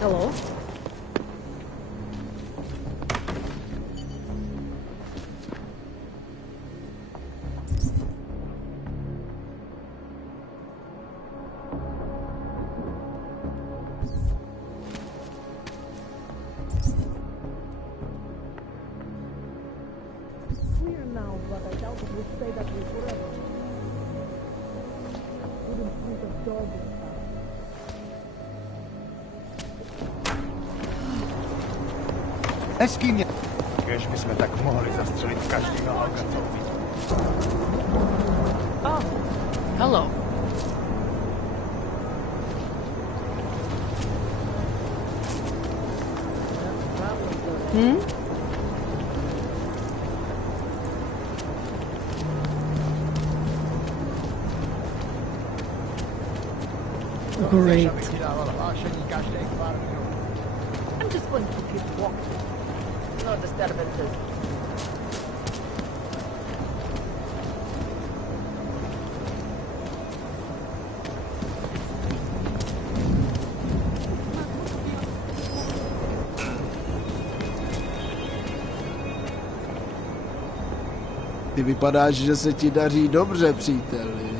Hello? Clear now, but I doubt it will stay that way forever. Wouldn't think of dog in town. Hezký mě. Kež bychom tak mohli zastřelit každýho alka, co uvidí. Oh, hello. Hmm? Great. I'm just going to keep walking. No disturbances. Ty vypadáš, že se ti daří dobře, příteli.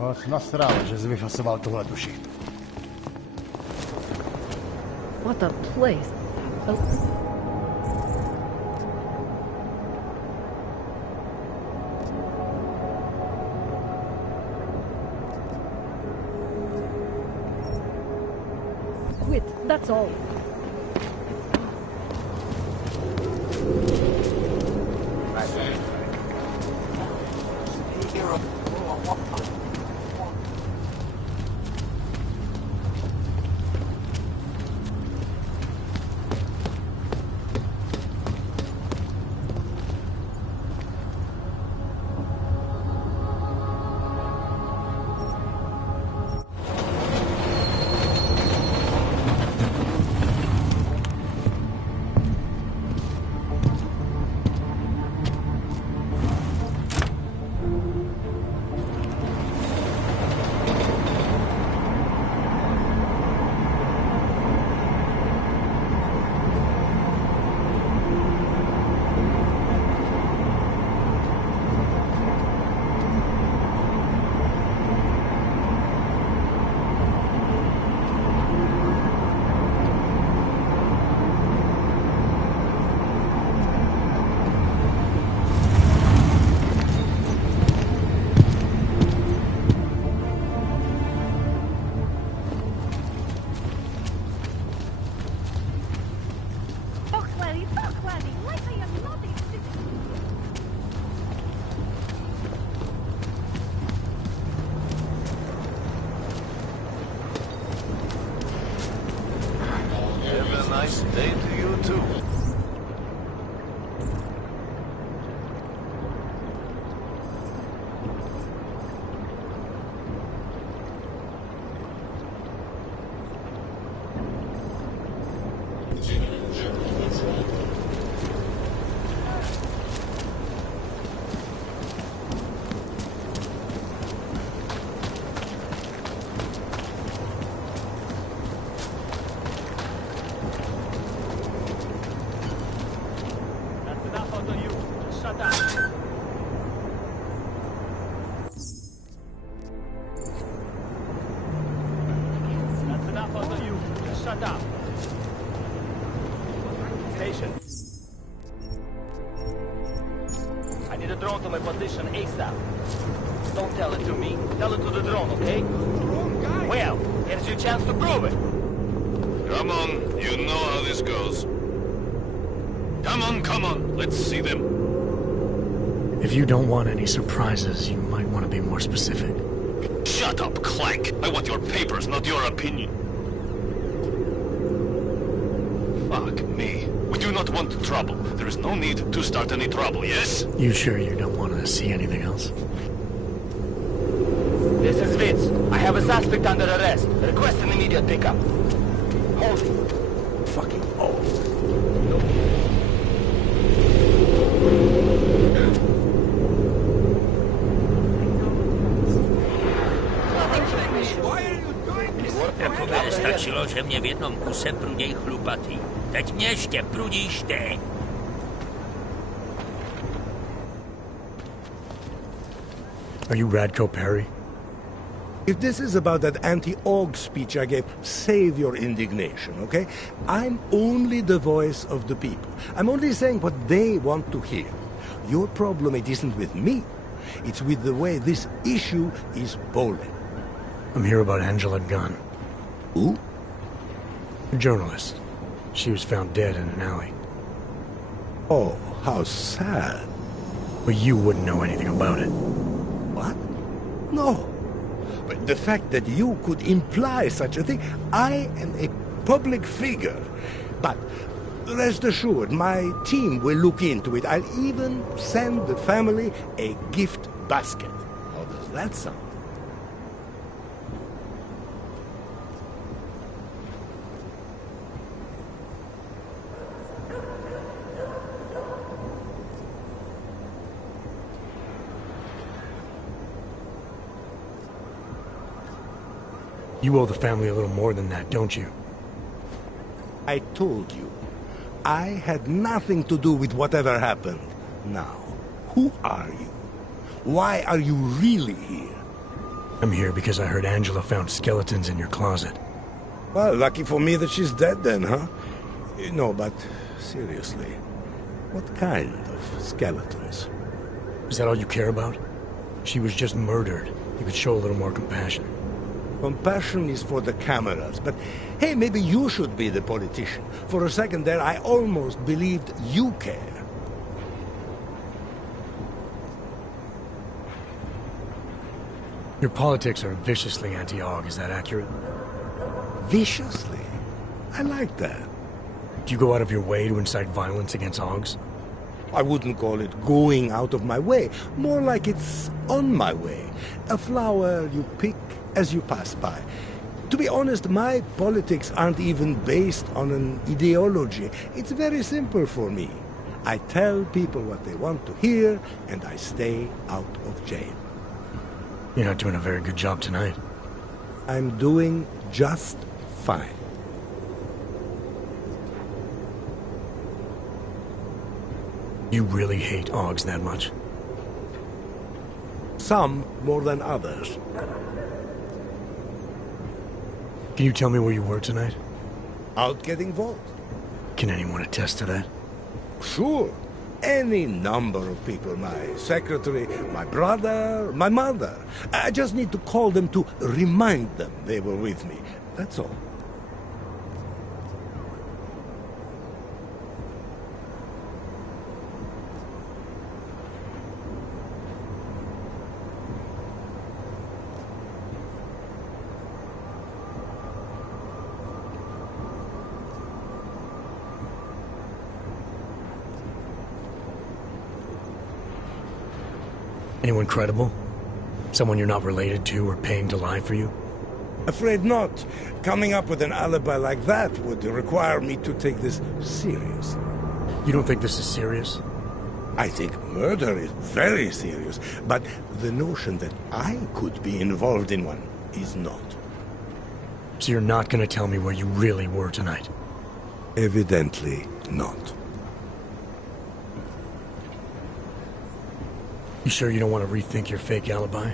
Toho jsi nasral, že jsi vyfasoval tuhle tuši. What a place. Quit, that's all. Have a nice day to you too. Shut up. Station. I need a drone to my position ASAP. Don't tell it to me. Tell it to the drone, okay? Well, here's your chance to prove it. Come on, you know how this goes. Come on, let's see them. If you don't want any surprises, you might want to be more specific. Shut up, Clank. I want your papers, not your opinion. Fuck me. We do not want trouble. There is no need to start any trouble, yes? You sure you don't want to see anything else? This is Vince. I have a suspect under arrest. Request an immediate pickup. Hold it. Fucking old. Jako by nestačilo, že mě v jednom kuse pruděj chlupatý. Teď mě ještě prudíš ty. Are you Radko Perry? If this is about that anti-AUG speech I gave, save your indignation, okay? I'm only the voice of the people. I'm only saying what they want to hear. Your problem, it isn't with me. It's with the way this issue is bowling. I'm here about Angela Gunn. Who? A journalist. She was found dead in an alley. Oh, how sad. But you wouldn't know anything about it. What? No. But the fact that you could imply such a thing, I am a public figure. But rest assured, my team will look into it. I'll even send the family a gift basket. How does that sound? You owe the family a little more than that, don't you? I told you, I had nothing to do with whatever happened. Now, who are you? Why are you really here? I'm here because I heard Angela found skeletons in your closet. Well, lucky for me that she's dead then, huh? No, but seriously, what kind of skeletons? Is that all you care about? She was just murdered. You could show a little more compassion. Compassion is for the cameras, but hey, maybe you should be the politician. For a second there, I almost believed you care. Your politics are viciously anti-AUG, is that accurate? Viciously? I like that. Do you go out of your way to incite violence against AUGs? I wouldn't call it going out of my way. More like it's on my way. A flower you pick as you pass by. To be honest, my politics aren't even based on an ideology. It's very simple for me. I tell people what they want to hear, and I stay out of jail. You're not doing a very good job tonight. I'm doing just fine. You really hate AUGs that much? Some more than others. Can you tell me where you were tonight? Out getting votes. Can anyone attest to that? Sure. Any number of people. My secretary, my brother, my mother. I just need to call them to remind them they were with me. That's all. Anyone credible? Someone you're not related to or paying to lie for you? Afraid not. Coming up with an alibi like that would require me to take this serious. You don't think this is serious? I think murder is very serious, but the notion that I could be involved in one is not. So you're not gonna tell me where you really were tonight? Evidently not. You sure you don't want to rethink your fake alibi?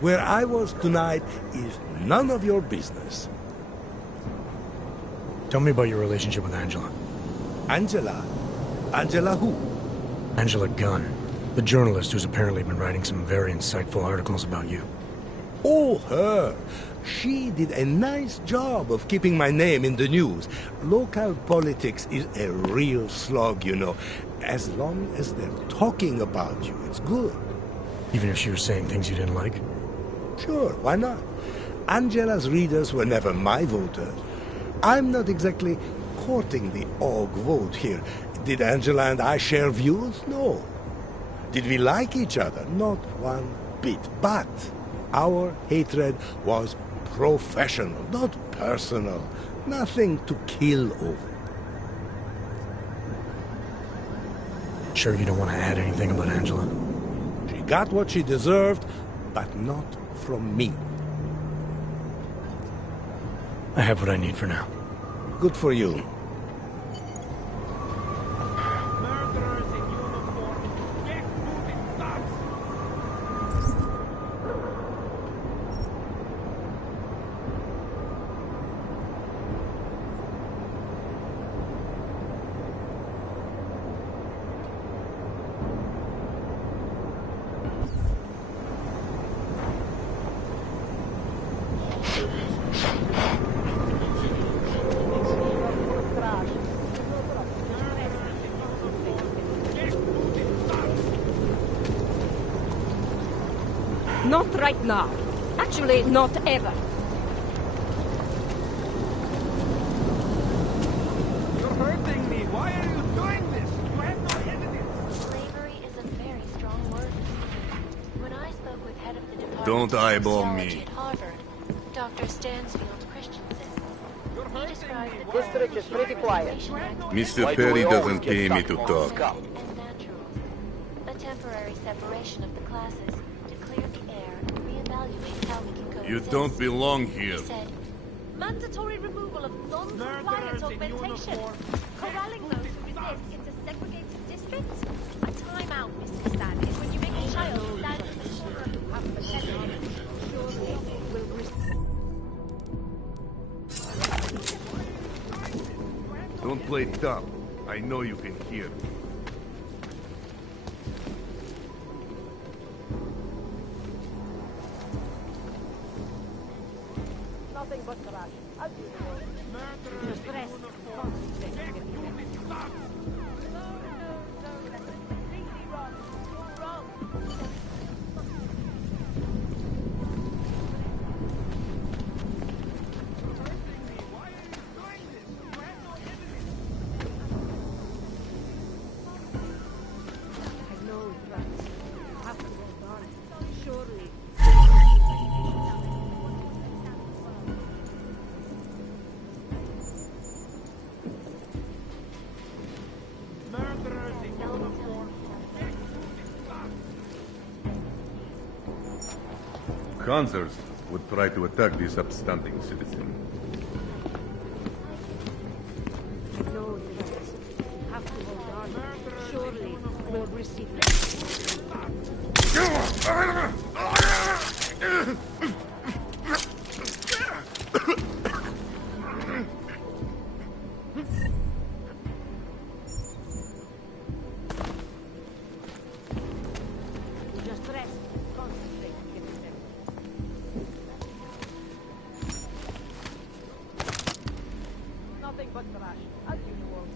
Where I was tonight is none of your business. Tell me about your relationship with Angela. Angela? Angela who? Angela Gunn, the journalist who's apparently been writing some very insightful articles about you. Oh, her. She did a nice job of keeping my name in the news. Local politics is a real slog, you know. As long as they're talking about you, it's good. Even if she was saying things you didn't like? Sure, why not? Angela's readers were never my voters. I'm not exactly courting the AUG vote here. Did Angela and I share views? No. Did we like each other? Not one bit. But our hatred was professional, not personal. Nothing to kill over. Sure you don't want to add anything about Angela? She got what she deserved, but not from me. I have what I need for now. Good for you. Not right now. Actually, not ever. You're hurting me. Why are you doing this? You have no evidence. Slavery is a very strong word. When I spoke with head of the department Don't of eyeball sociology me. at Harvard, Dr. Stansfield Christensen, he described the District is pretty quiet. Mr. Why do Perry we always doesn't get pay me stuck to on talk. Scout? as naturals, a temporary separation of the classes to clear the air and reevaluate how we can coexist. You don't belong here. He said, Mandatory removal of non-compliant augmentation. Corralling those who resist into segregated districts. A timeout, Mr. Stanley, is when you make a child stand at the corner of the path for 10 minutes. Don't play dumb. I know you can hear me. Nothing but trash. As usual. Just rest. Concentrate. Get unit locked. No, that's completely wrong. You're wrong. Why are you doing this? You have no evidence. I know, but you have to hold on. Surely. Murderers in uniform. Get unit locked. Panzers would try to attack this upstanding citizen. No, you have to hold on. Surely we'll receive. Just rest. Concentrate. Get it there. Nothing but trash. As usual.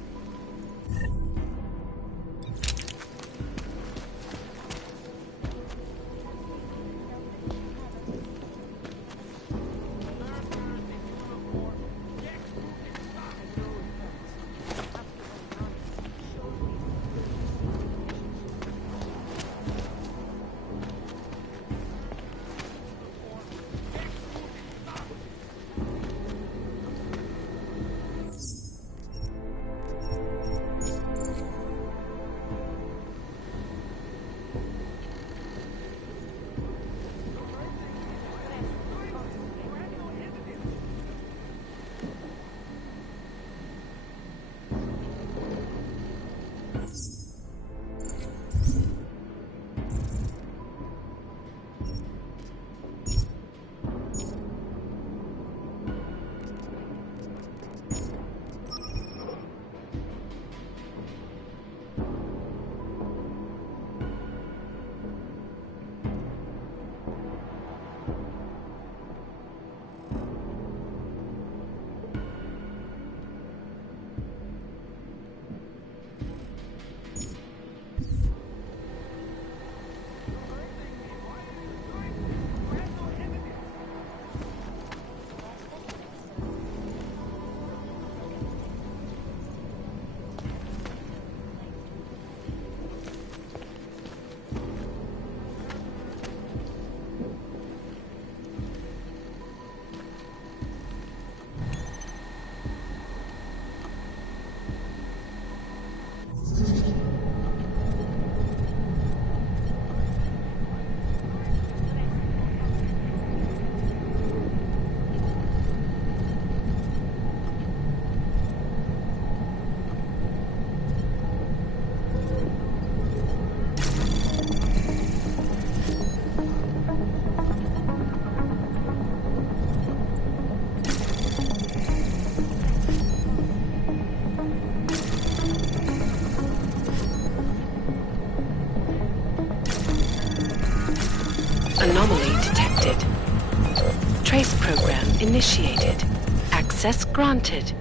Anomaly detected. Trace program initiated. Access granted.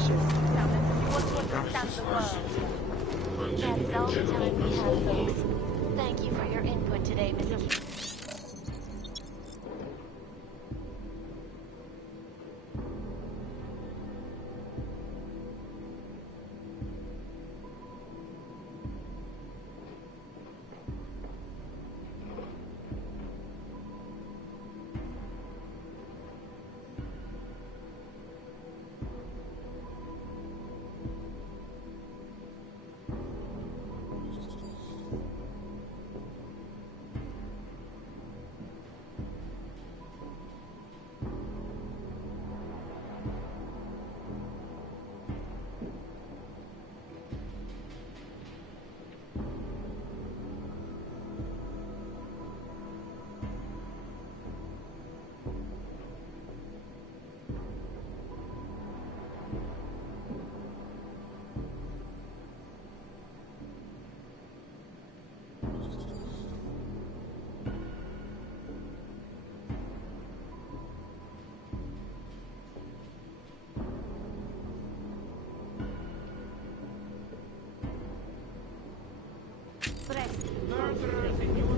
suspicious. What's what understands the world? That's all the time we have, folks. Thank you for your input today, Mrs.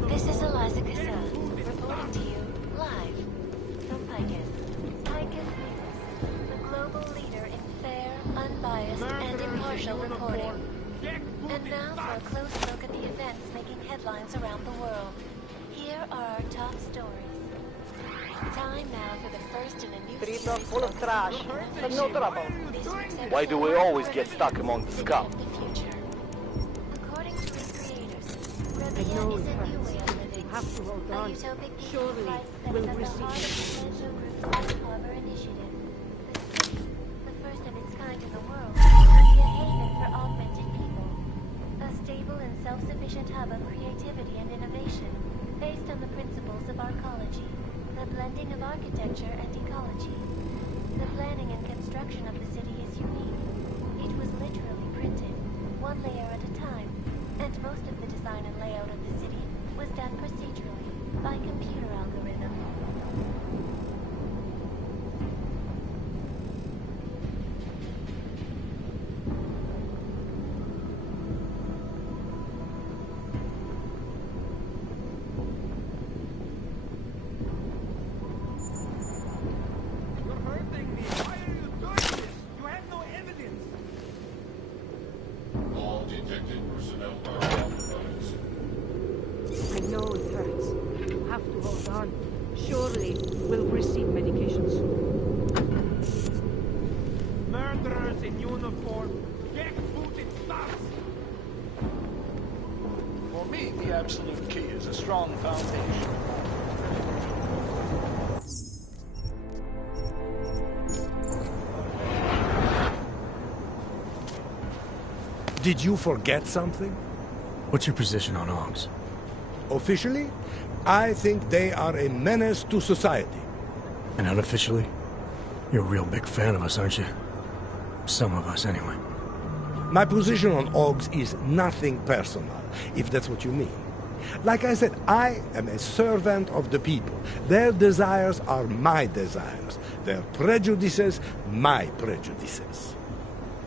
This is Eliza Cassell, reporting to you live from Picus. Picus News, the global leader in fair, unbiased, and impartial reporting. And now for a close look at the events making headlines around the world. Here are our top stories. Time now for the first in a new Streets series are full of trash, but no trouble. Why do we always get stuck among the scum? According to its creators, Rebellion is a new way of living. Have to hold A on. utopic peace Surely life that we'll is at the receive heart of the Central Group's Safe Harbor Initiative. The first of its kind in the world, will be a haven for augmented people. A stable and self-sufficient hub of creativity and innovation, based on the principles of arcology, the blending of architecture and ecology. The planning and construction of the city is unique. It was literally printed, one layer at a time, and most of the design and layout of the city was done procedurally by computer algorithm. You're hurting me. Why are you doing this? You have no evidence. All detected personnel are authorized. I know it hurts. You have to hold on. Surely we'll receive medication soon. Murderers in uniform. Jackbooted thugs. For me, the absolute key is a strong foundation. Did you forget something? What's your position on Augs? Officially, I think they are a menace to society. And unofficially? You're a real big fan of us, aren't you? Some of us, anyway. My position on Augs is nothing personal, if that's what you mean. Like I said, I am a servant of the people. Their desires are my desires. Their prejudices, my prejudices.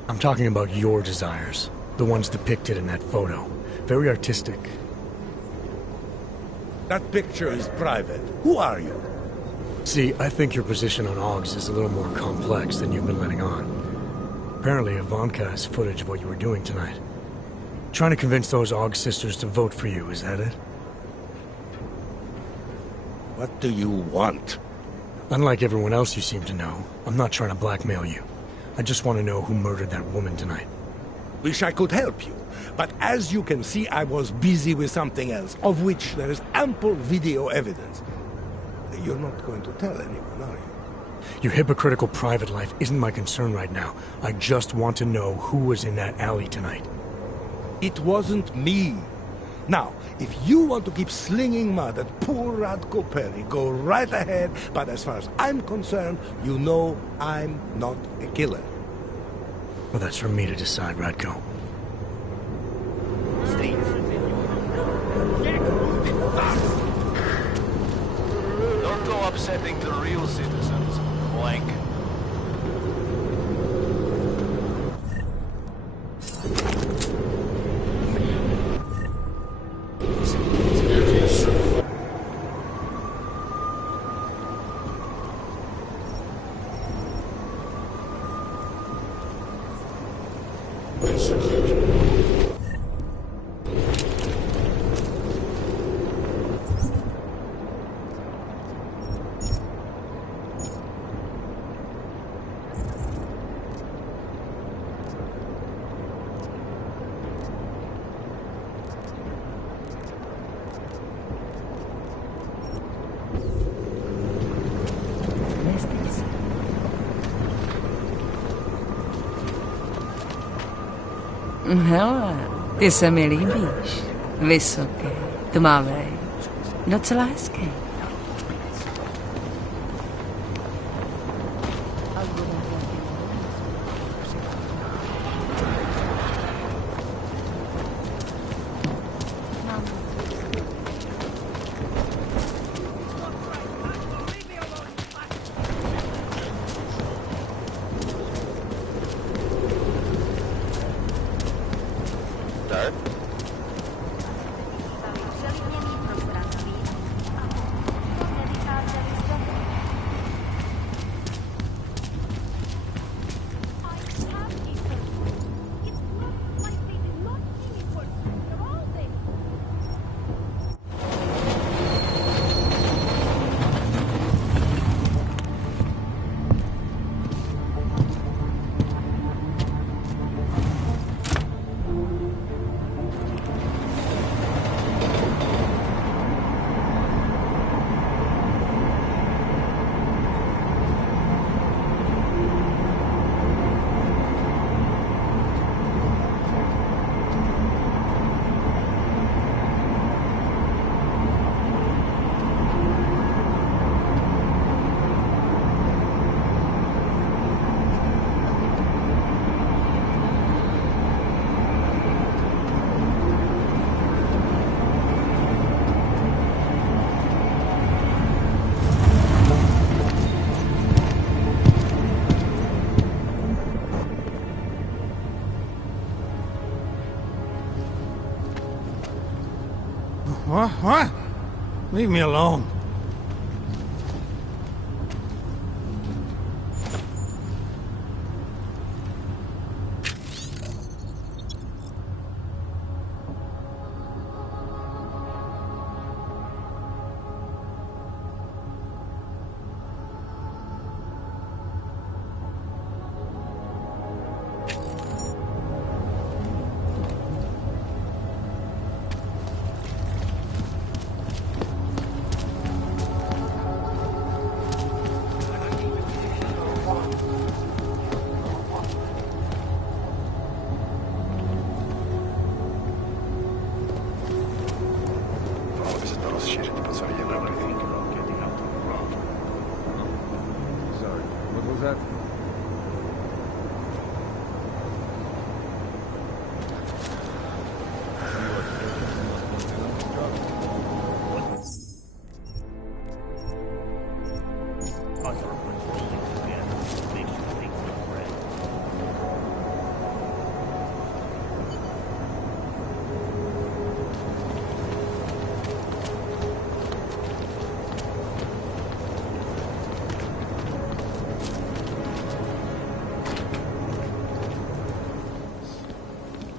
I'm talking about your desires. The ones depicted in that photo. Very artistic. That picture is private. Who are you? See, I think your position on Augs is a little more complex than you've been letting on. Apparently, Ivanka has footage of what you were doing tonight. Trying to convince those Aug sisters to vote for you, is that it? What do you want? Unlike everyone else you seem to know, I'm not trying to blackmail you. I just want to know who murdered that woman tonight. Wish I could help you, but as you can see, I was busy with something else, of which there is ample video evidence. You're not going to tell anyone, are you? Your hypocritical private life isn't my concern right now. I just want to know who was in that alley tonight. It wasn't me. Now, if you want to keep slinging mud at poor Radko Perry, go right ahead, but as far as I'm concerned, you know I'm not a killer. Well, that's for me to decide, Radko. Steve. Don't go upsetting the real citizens, Blank. Execute. Hele, ty se mi líbíš. Vysoký, tmavý, docela hezký. What? Leave me alone.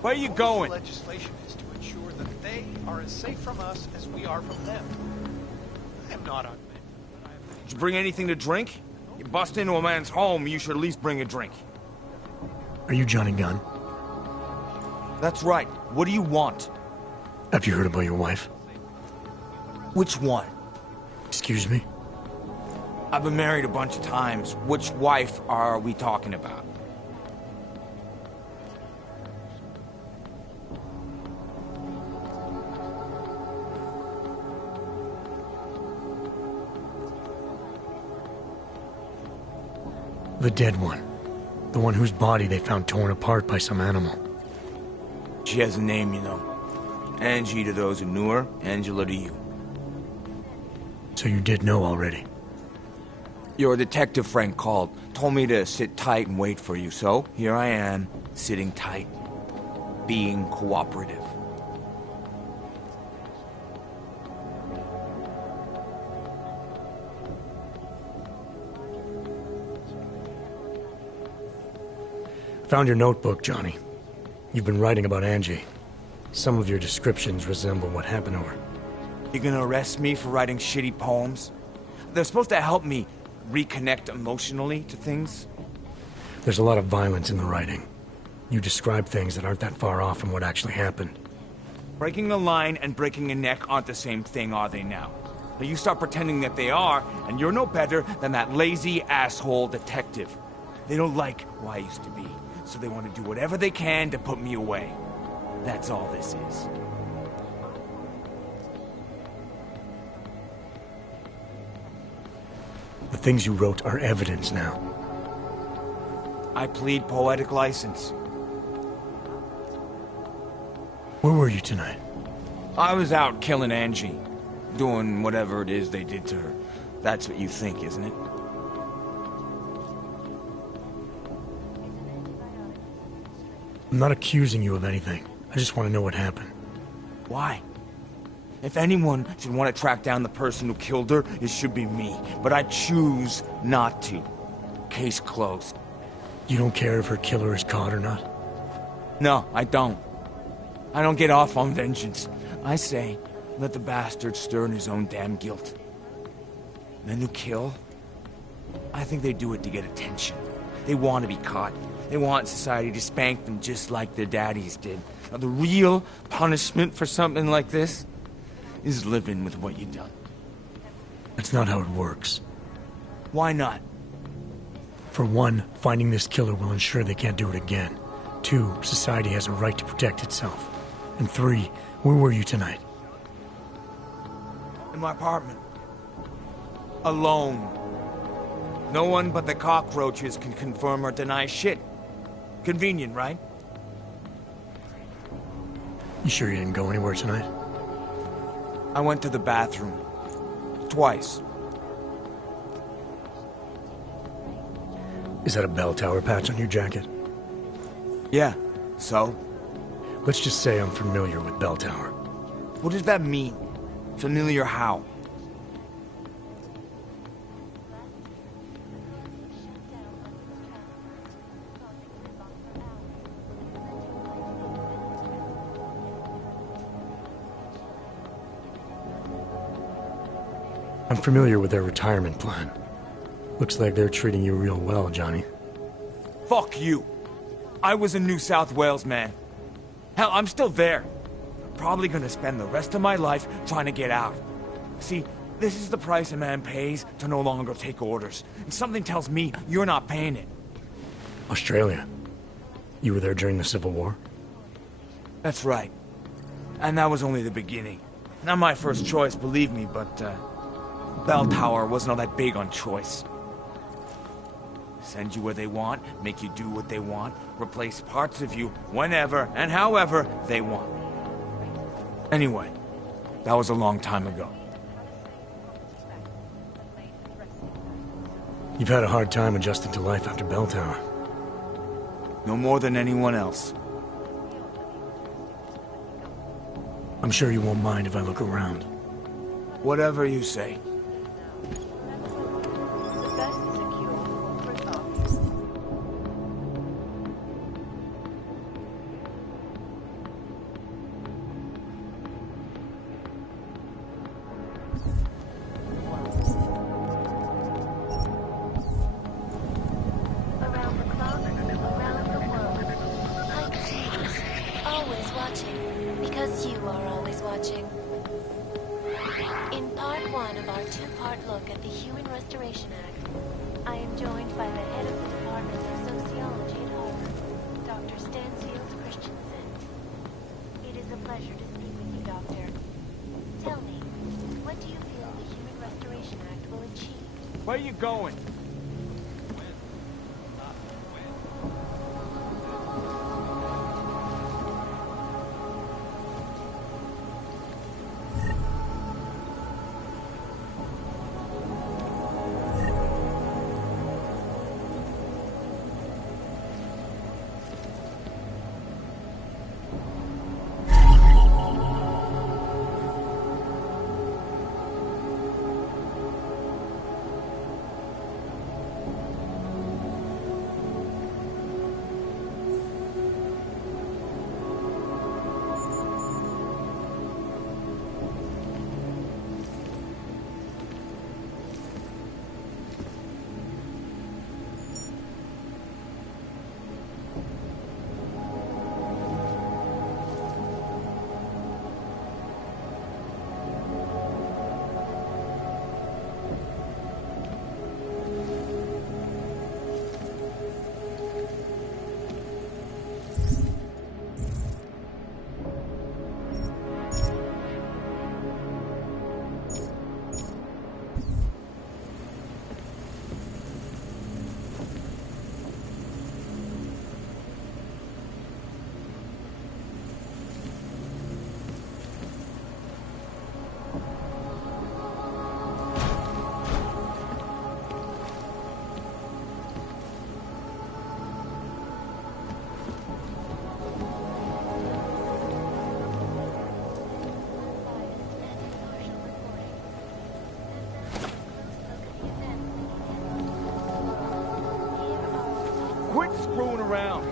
Where are you going? Legislation is to ensure that they are as safe from us as we are from them. I am not on. Did you bring anything to drink? You bust into a man's home, you should at least bring a drink. Are you Johnny Gunn? That's right. What do you want? Have you heard about your wife? Which one? Excuse me? I've been married a bunch of times. Which wife are we talking about? The dead one. The one whose body they found torn apart by some animal. She has a name, you know. Angie to those who knew her, Angela to you. So you did know already? Your detective friend called, told me to sit tight and wait for you, so here I am, sitting tight, being cooperative. Found your notebook, Johnny. You've been writing about Angie. Some of your descriptions resemble what happened to her. You gonna arrest me for writing shitty poems? They're supposed to help me reconnect emotionally to things. There's a lot of violence in the writing. You describe things that aren't that far off from what actually happened. Breaking a line and breaking a neck aren't the same thing, are they now? Now you start pretending that they are, and you're no better than that lazy asshole detective. They don't like who I used to be, so they want to do whatever they can to put me away. That's all this is. The things you wrote are evidence now. I plead poetic license. Where were you tonight? I was out killing Angie. Doing whatever it is they did to her. That's what you think, isn't it? I'm not accusing you of anything. I just want to know what happened. Why? If anyone should want to track down the person who killed her, it should be me. But I choose not to. Case closed. You don't care if her killer is caught or not? No, I don't. I don't get off on vengeance. I say, let the bastard stir in his own damn guilt. Men who kill, I think they do it to get attention. They want to be caught. They want society to spank them just like their daddies did. Now, the real punishment for something like this is living with what you've done. That's not how it works. Why not? For one, finding this killer will ensure they can't do it again. 2, society has a right to protect itself. And 3, where were you tonight? In my apartment. Alone. No one but the cockroaches can confirm or deny shit. Convenient, right? You sure you didn't go anywhere tonight? I went to the bathroom. Twice. Is that a bell tower patch on your jacket? Yeah, so? Let's just say I'm familiar with bell tower. What does that mean? Familiar how? I'm familiar with their retirement plan. Looks like they're treating you real well, Johnny. Fuck you. I was in New South Wales, man. Hell, I'm still there. Probably gonna spend the rest of my life trying to get out. See, this is the price a man pays to no longer take orders. And something tells me you're not paying it. Australia. You were there during the Civil War? That's right. And that was only the beginning. Not my first choice, believe me, but, Bell Tower wasn't all that big on choice. Send you where they want, make you do what they want, replace parts of you whenever and however they want. Anyway, that was a long time ago. You've had a hard time adjusting to life after Bell Tower. No more than anyone else. I'm sure you won't mind if I look around. Whatever you say. Where are you going? screwing around.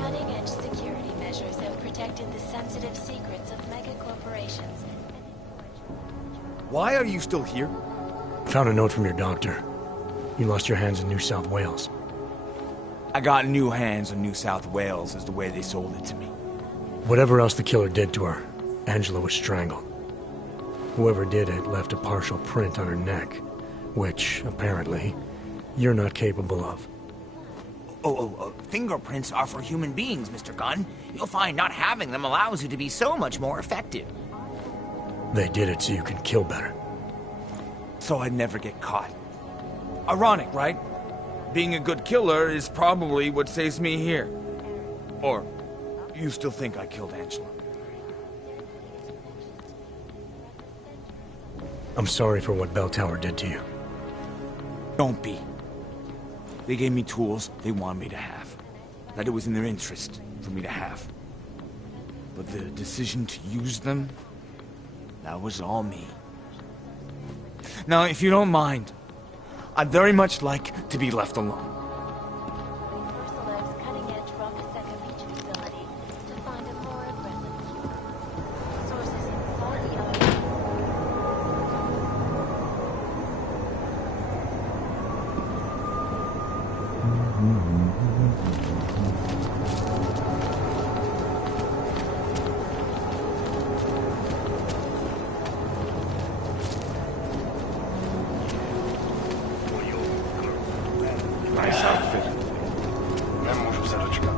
Cutting-edge security measures have protected the sensitive secrets of mega corporations. Why are you still here? Found a note from your doctor. You lost your hands in New South Wales. I got new hands on New South Wales is the way they sold it to me. Whatever else the killer did to her, Angela was strangled. Whoever did it left a partial print on her neck, which, apparently, you're not capable of. Fingerprints are for human beings, Mr. Gunn. You'll find not having them allows you to be so much more effective. They did it so you can kill better. So I'd never get caught. Ironic, right? Being a good killer is probably what saves me here. Or, you still think I killed Angela? I'm sorry for what Bell Tower did to you. Don't be. They gave me tools they wanted me to have. That it was in their interest for me to have. But the decision to use them, that was all me. Now, if you don't mind, I'd very much like to be left alone. Versalev's cutting-edge Rockaseka Beach facility to find a more aggressive cure. Sources in Saudi Arabia. Nice outfit. Nemůžu se dočkat.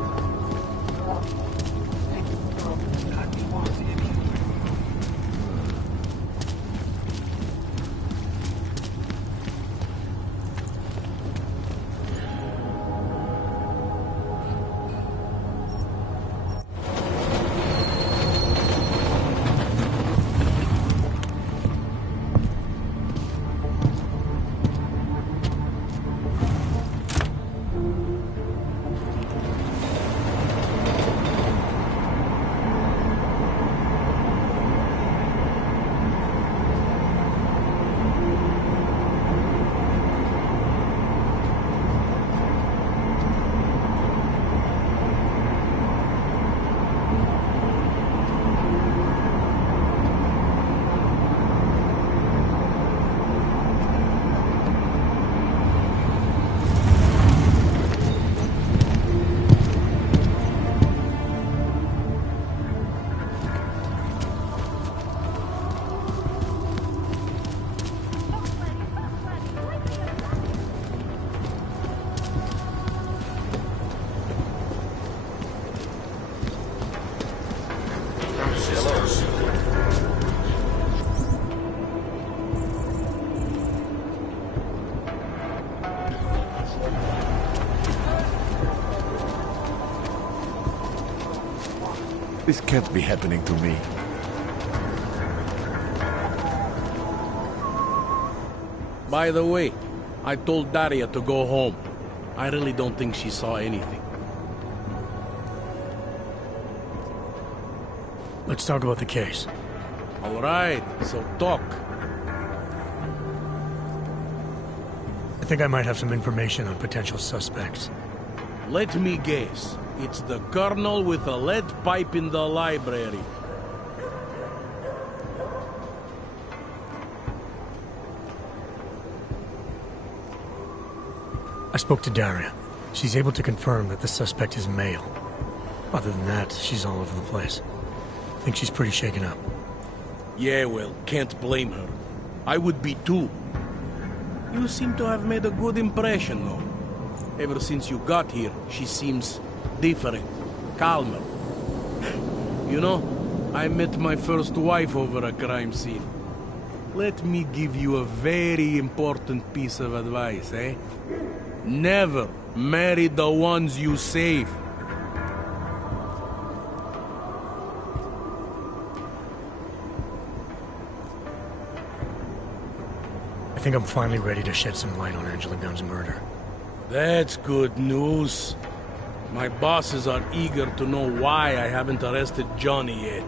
This can't be happening to me. By the way, I told Daria to go home. I really don't think she saw anything. Let's talk about the case. All right, so talk. I think I might have some information on potential suspects. Let me guess. It's the colonel with a lead pipe in the library. I spoke to Daria. She's able to confirm that the suspect is male. Other than that, she's all over the place. I think she's pretty shaken up. Yeah, well, can't blame her. I would be too. You seem to have made a good impression, though. Ever since you got here, she seems different, calmer. You know, I met my first wife over a crime scene. Let me give you a very important piece of advice, eh? Never marry the ones you save. I think I'm finally ready to shed some light on Angela Gunn's murder. That's good news. My bosses are eager to know why I haven't arrested Johnny yet.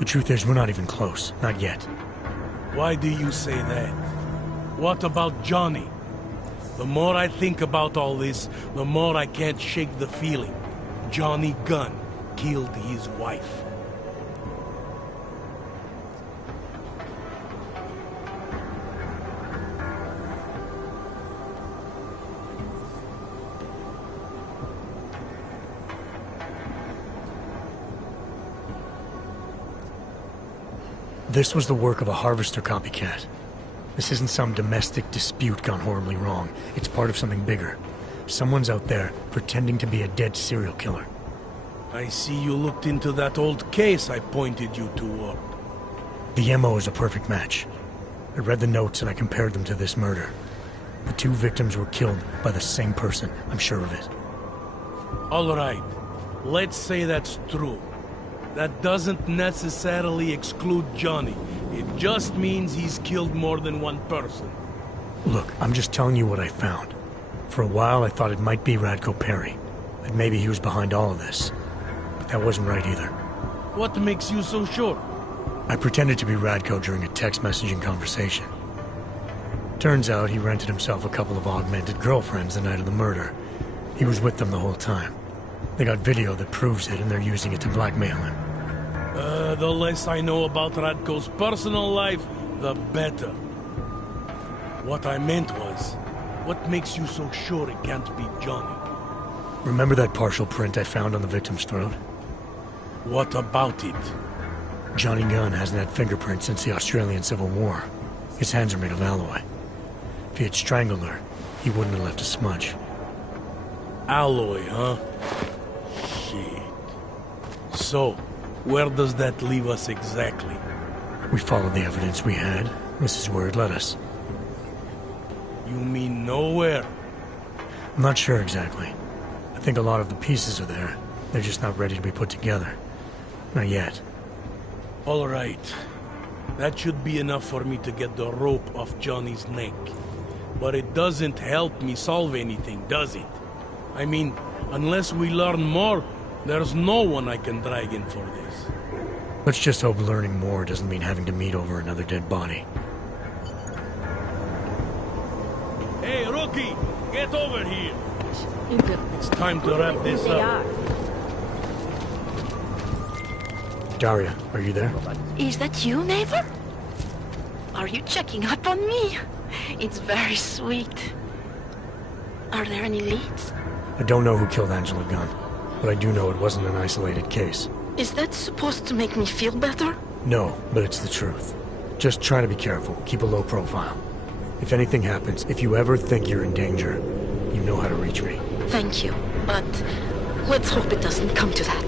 The truth is, we're not even close. Not yet. Why do you say that? What about Johnny? The more I think about all this, the more I can't shake the feeling. Johnny Gunn killed his wife. This was the work of a harvester copycat. This isn't some domestic dispute gone horribly wrong. It's part of something bigger. Someone's out there pretending to be a dead serial killer. I see you looked into that old case I pointed you toward. The MO is a perfect match. I read the notes and I compared them to this murder. The two victims were killed by the same person, I'm sure of it. All right, let's say that's true. That doesn't necessarily exclude Johnny. It just means he's killed more than one person. Look, I'm just telling you what I found. For a while I thought it might be Radko Perry, that maybe he was behind all of this. But that wasn't right either. What makes you so sure? I pretended to be Radko during a text messaging conversation. Turns out he rented himself a couple of augmented girlfriends the night of the murder. He was with them the whole time. They got video that proves it and they're using it to blackmail him. The less I know about Radko's personal life, the better. What I meant was, what makes you so sure it can't be Johnny? Remember that partial print I found on the victim's throat? What about it? Johnny Gunn hasn't had fingerprints since the Australian Civil War. His hands are made of alloy. If he had strangled her, he wouldn't have left a smudge. Alloy, huh? Shit. So, where does that leave us exactly? We followed the evidence we had. This is where it led us. You mean nowhere? I'm not sure exactly. I think a lot of the pieces are there. They're just not ready to be put together. Not yet. All right. That should be enough for me to get the rope off Johnny's neck. But it doesn't help me solve anything, does it? I mean, unless we learn more, there's no one I can drag in for this. Let's just hope learning more doesn't mean having to meet over another dead body. Hey, rookie! Get over here! It's time to wrap this up. Daria, are you there? Is that you, neighbor? Are you checking up on me? It's very sweet. Are there any leads? I don't know who killed Angela Gunn, but I do know it wasn't an isolated case. Is that supposed to make me feel better? No, but it's the truth. Just try to be careful. Keep a low profile. If anything happens, if you ever think you're in danger, you know how to reach me. Thank you, but let's hope it doesn't come to that.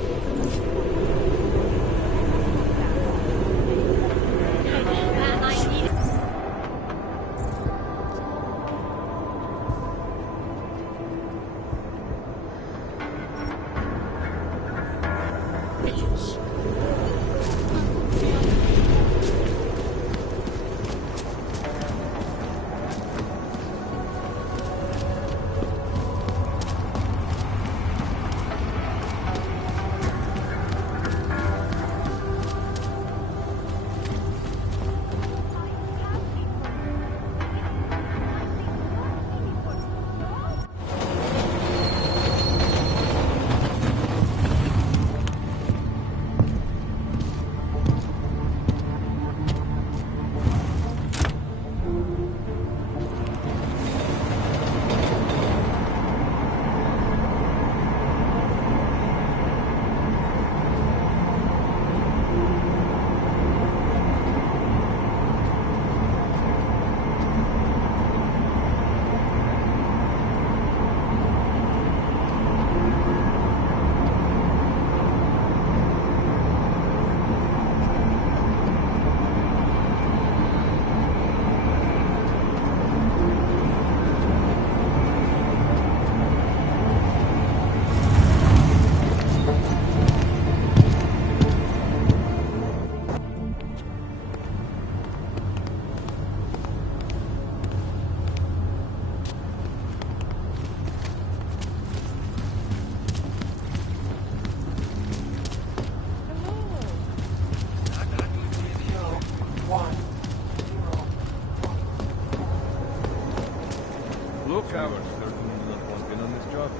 Look, ours certainly not one been on this job.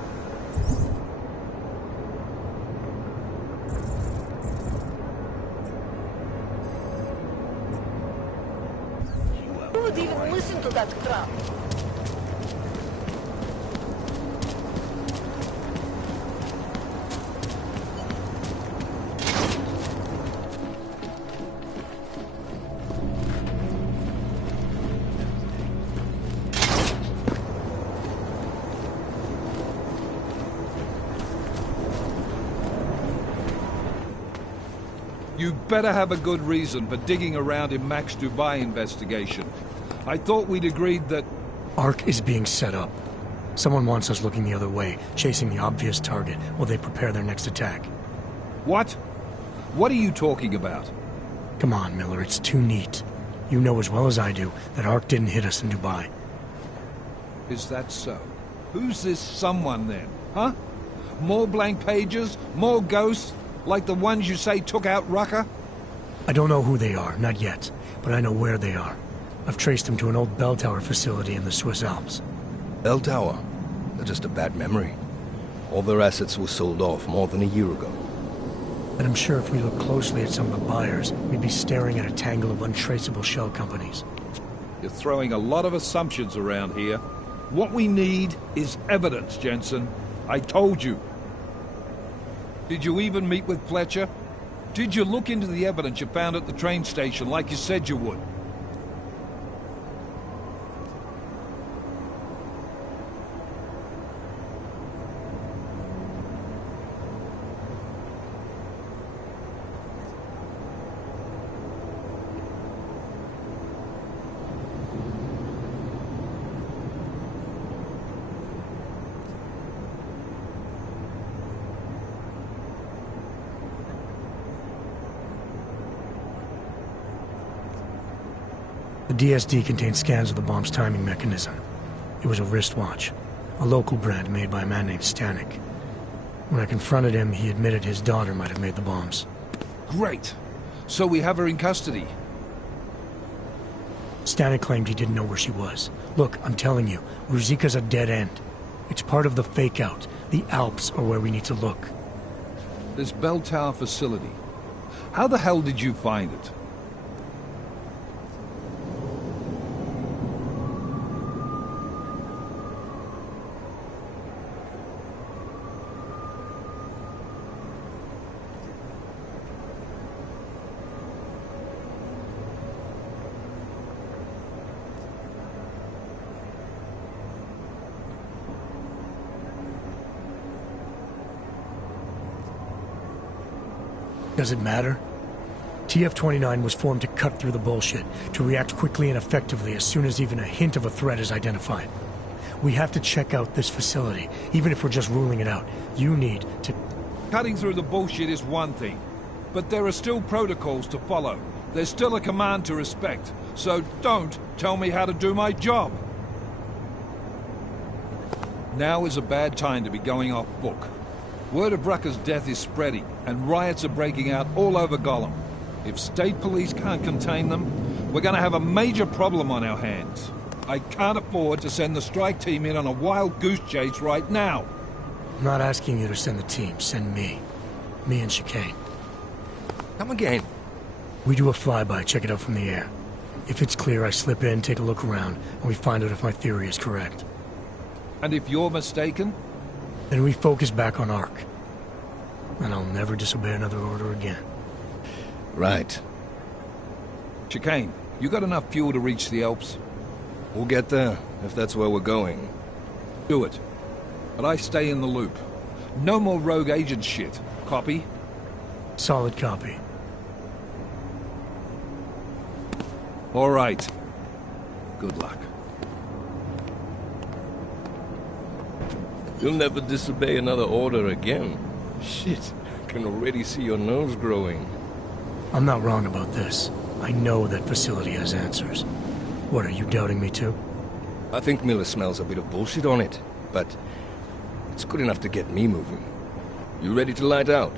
Who would even listen to that crap? You better have a good reason for digging around in Mac's Dubai investigation. I thought we'd agreed that... ARC is being set up. Someone wants us looking the other way, chasing the obvious target while they prepare their next attack. What? What are you talking about? Come on, Miller, it's too neat. You know as well as I do that ARC didn't hit us in Dubai. Is that so? Who's this someone then, huh? More blank pages? More ghosts? Like the ones you say took out Rucker? I don't know who they are, not yet, but I know where they are. I've traced them to an old bell tower facility in the Swiss Alps. Bell Tower? They're just a bad memory. All their assets were sold off more than a year ago. And I'm sure if we look closely at some of the buyers, we'd be staring at a tangle of untraceable shell companies. You're throwing a lot of assumptions around here. What we need is evidence, Jensen. I told you. Did you even meet with Fletcher? Did you look into the evidence you found at the train station like you said you would? The DSD contained scans of the bomb's timing mechanism. It was a wristwatch, a local brand made by a man named Stanek. When I confronted him, he admitted his daughter might have made the bombs. Great. So we have her in custody. Stanek claimed he didn't know where she was. Look, I'm telling you, Ruzika's a dead end. It's part of the fake-out. The Alps are where we need to look. This bell tower facility. How the hell did you find it? Does it matter? TF-29 was formed to cut through the bullshit, to react quickly and effectively as soon as even a hint of a threat is identified. We have to check out this facility, even if we're just ruling it out. You need to... Cutting through the bullshit is one thing, but there are still protocols to follow. There's still a command to respect, so don't tell me how to do my job. Now is a bad time to be going off book. Word of Rucker's death is spreading, and riots are breaking out all over Gollum. If state police can't contain them, we're gonna have a major problem on our hands. I can't afford to send the strike team in on a wild goose chase right now. I'm not asking you to send the team, send me. Me and Chicane. Come again. We do a flyby, check it out from the air. If it's clear, I slip in, take a look around, and we find out if my theory is correct. And if you're mistaken? Then we focus back on ARC. And I'll never disobey another order again. Right. Chicane, you got enough fuel to reach the Alps? We'll get there, if that's where we're going. Do it. But I stay in the loop. No more rogue agent shit. Copy? Solid copy. All right. Good luck. You'll never disobey another order again. Shit, I can already see your nose growing. I'm not wrong about this. I know that facility has answers. What, are you doubting me too? I think Miller smells a bit of bullshit on it, but it's good enough to get me moving. You ready to light out?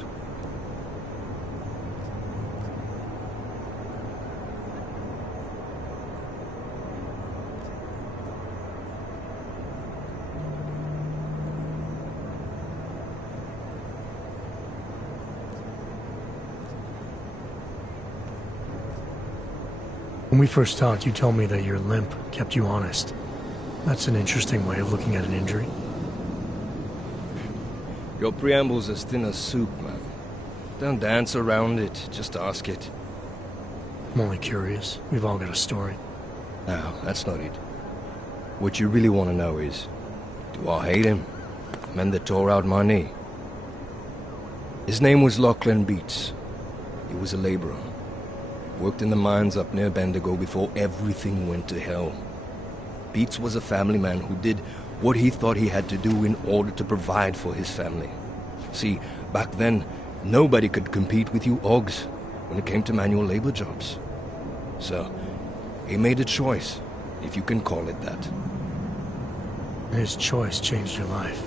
we first talked, you told me that your limp kept you honest. That's an interesting way of looking at an injury. Your preamble's as thin as soup, man. Don't dance around it, just ask it. I'm only curious. We've all got a story. No, that's not it. What you really want to know is, do I hate him? The man that tore out my knee. His name was Lachlan Beats. He was a laborer. Worked in the mines up near Bendigo before everything went to hell. Beats was a family man who did what he thought he had to do in order to provide for his family. See, back then, nobody could compete with you Ogs when it came to manual labor jobs. So, he made a choice, if you can call it that. His choice changed your life.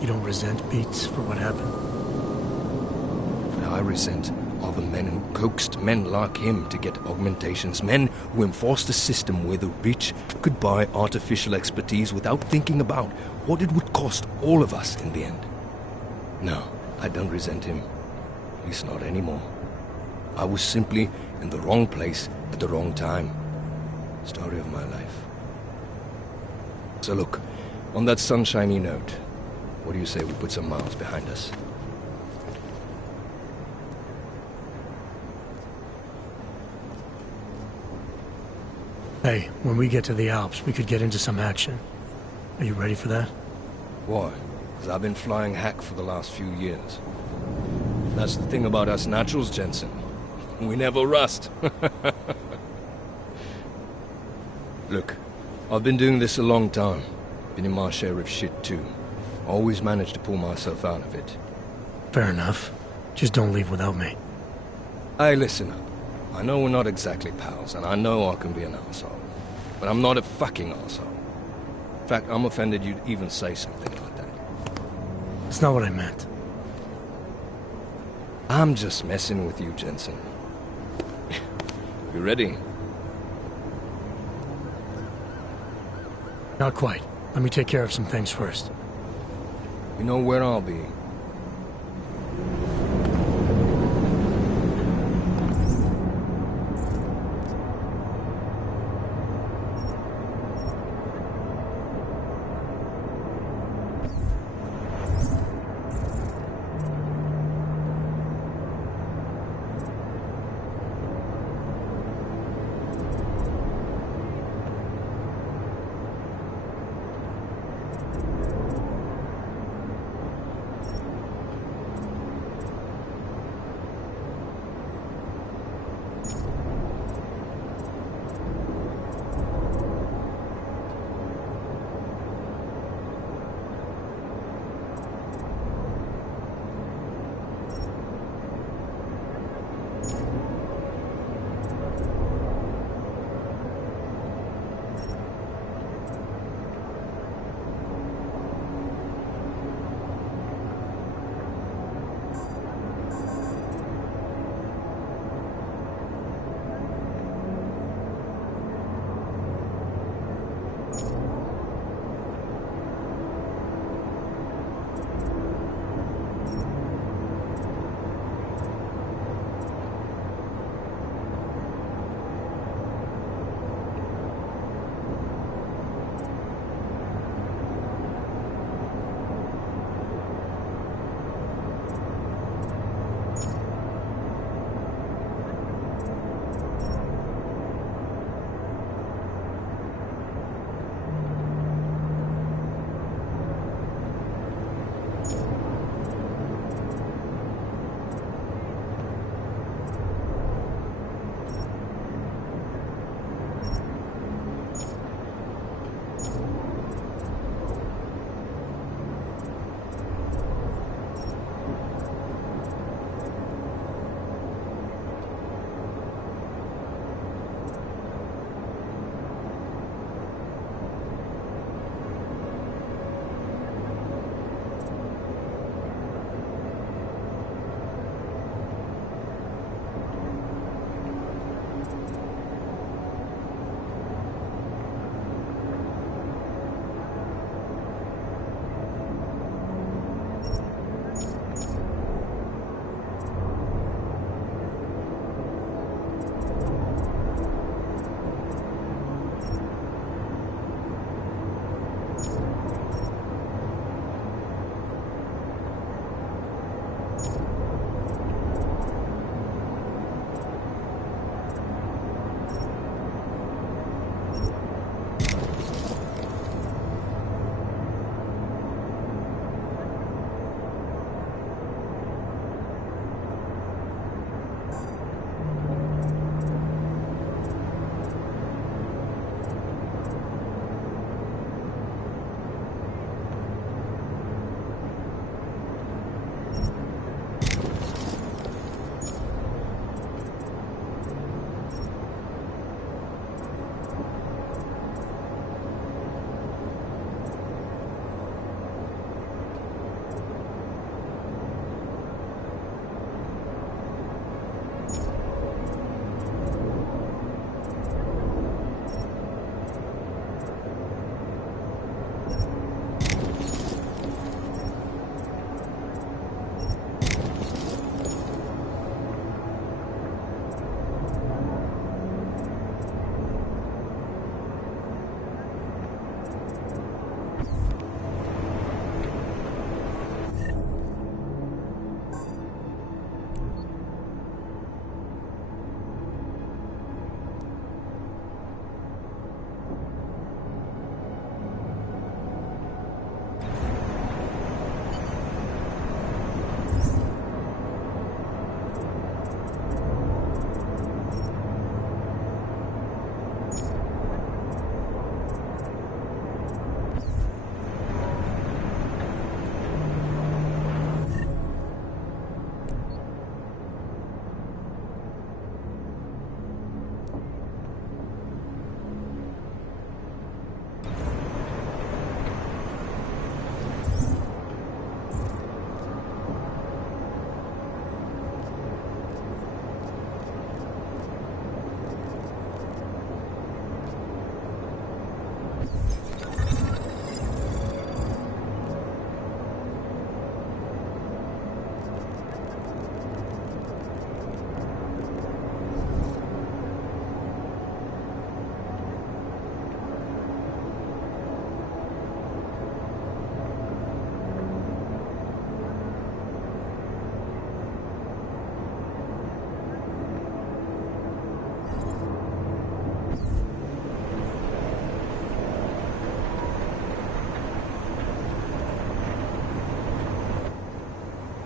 You don't resent Beats for what happened? What I resent are the men who coaxed men like him to get augmentations, men who enforced a system where the rich could buy artificial expertise without thinking about what it would cost all of us in the end. No, I don't resent him. At least not anymore. I was simply in the wrong place at the wrong time. Story of my life. So look, on that sunshiny note, what do you say we put some miles behind us? Hey, when we get to the Alps, we could get into some action. Are you ready for that? Why? Because I've been flying hack for the last few years. That's the thing about us naturals, Jensen. We never rust. Look, I've been doing this a long time. Been in my share of shit too. Always managed to pull myself out of it. Fair enough. Just don't leave without me. Hey, listen up. I know we're not exactly pals, and I know I can be an arsehole. But I'm not a fucking arsehole. In fact, I'm offended you'd even say something like that. That's not what I meant. I'm just messing with you, Jensen. You ready? Not quite. Let me take care of some things first. You know where I'll be.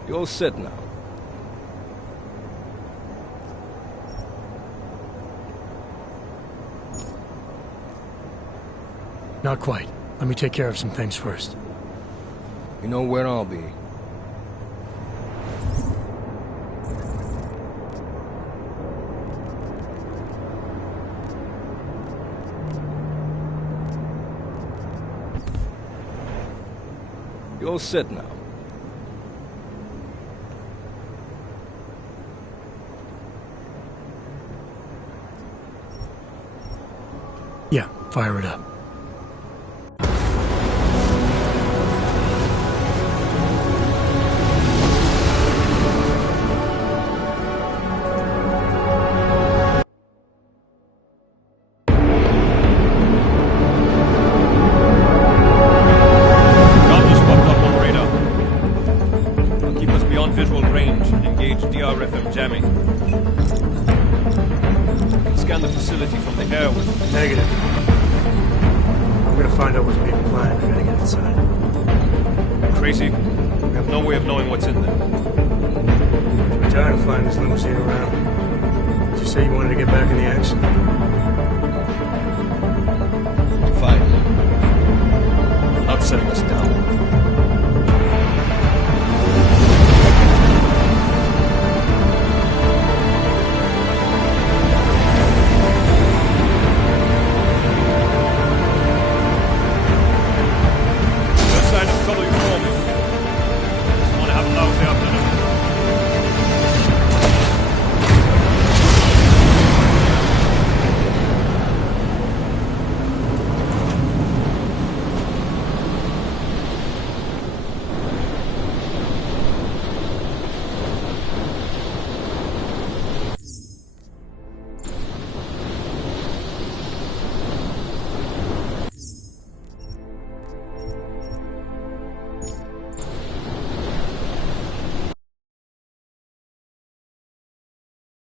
You're all set now. Not quite. Let me take care of some things first. You know where I'll be. You're all set now. Yeah, fire it up. Visual range. Engage DRFM jamming. Scan the facility from the air with... Negative. I'm gonna find out what's being planned. I gotta get inside. Crazy? We have no way of knowing what's in there. I'm tired of flying this limousine around. Did you say you wanted to get back in the action?